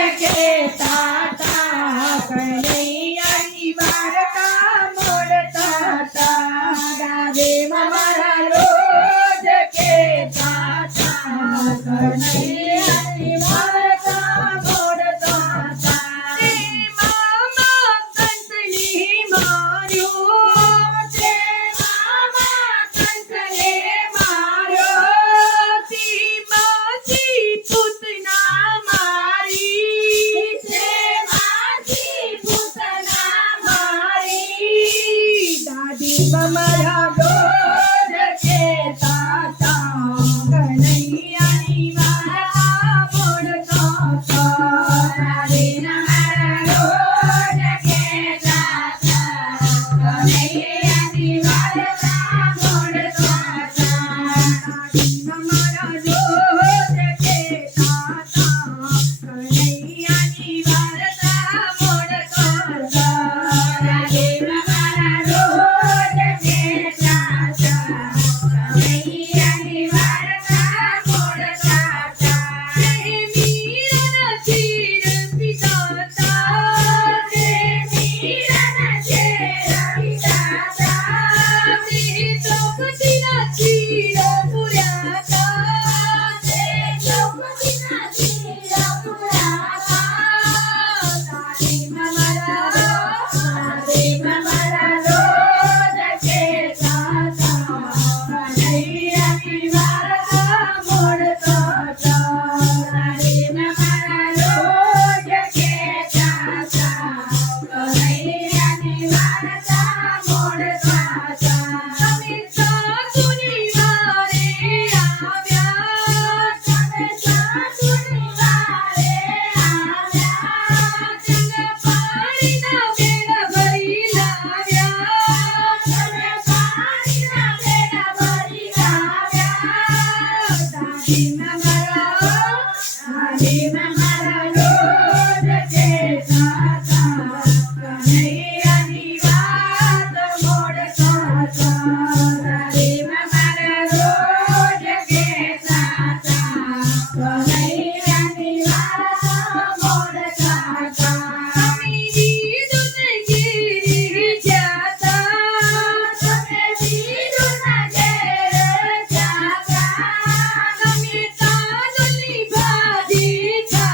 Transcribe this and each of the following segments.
કેતા તા કનૈયાની વાર્તા મોડતા તા દાદેમાં મારા રોજ કેતા તા કનૈયાની વાર્તા મોડતા તા તે મામા કંસને માર્યો તે મામા કંસને માર્યો તી માસી પૂતના મારી તે માસી પૂતના મારી દાદી મારા રોજ કેતા તા કનૈયાની વાર્તા મોડતા તા દાદીના મારા રોજ કેતા તા કનૈયાની વાર્તા મોડતા તા દાદીના મારા રોજ કેતા તા કનૈયાની વાર્તા મોડતા તા દાદીના મારા રોજ કેતા તા કનૈયાની વાર્તા મોડતા તા તે મીરાના ચીર પિતા તા તે મીરાના ચીર પિતા તા તે દ્રૌપદીના ચીર પૂર્યા તા તે દ્રૌપદીના ચીર પૂર્યા તા દાદીમાં મારા રોજ કેતા તા કનૈયાની વાર્તા મોડતા તા દાદીમાં મારા રોજ કેતા તા કનૈયાની વાર્તા મોડતા તા તમે સાસુની વારે આવ્યા તમે સાસુની વારે આવ્યા જગ પાણીના બેડા ભરી લાવ્યા તમે પાણીના બેડા ભરી લાવ્યા દાદીમાં મારા રોજ કેતા તા કનૈયાની વાત મોડતા તા દાદીમાં મારા રોજ કેતા તા કનૈયાની વાત મોડતા તા અમે બીજુને ઘેર જાતા તમે બીજુના ઘેર જાતા અમે તાંદુળની ભાજી ખાતા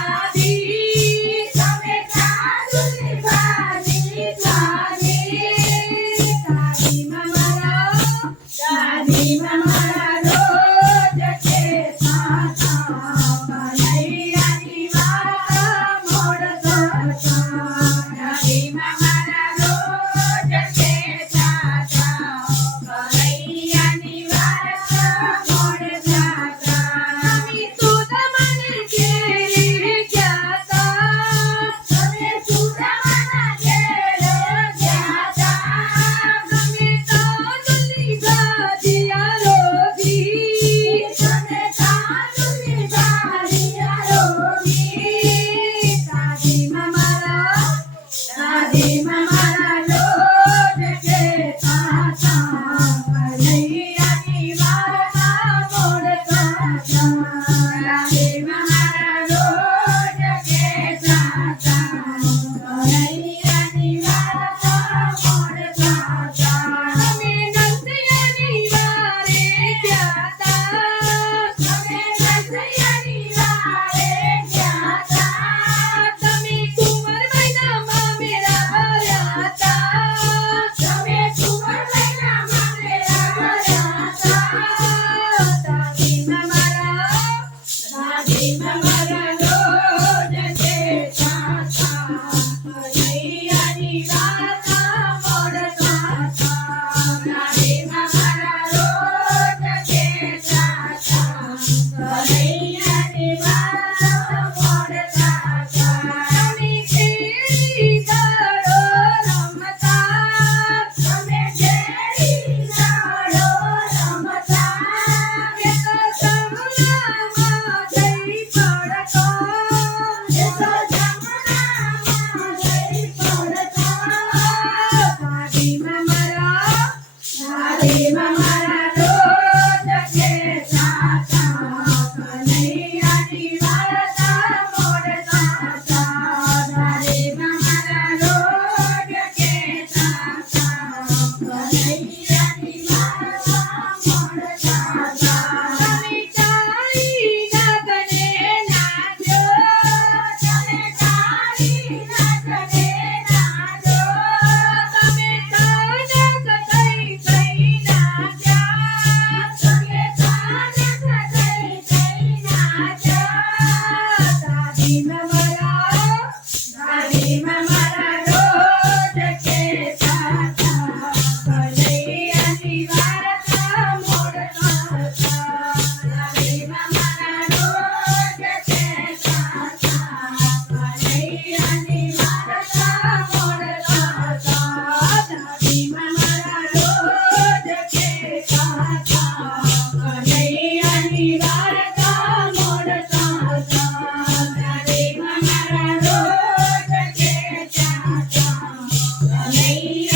કનૈયા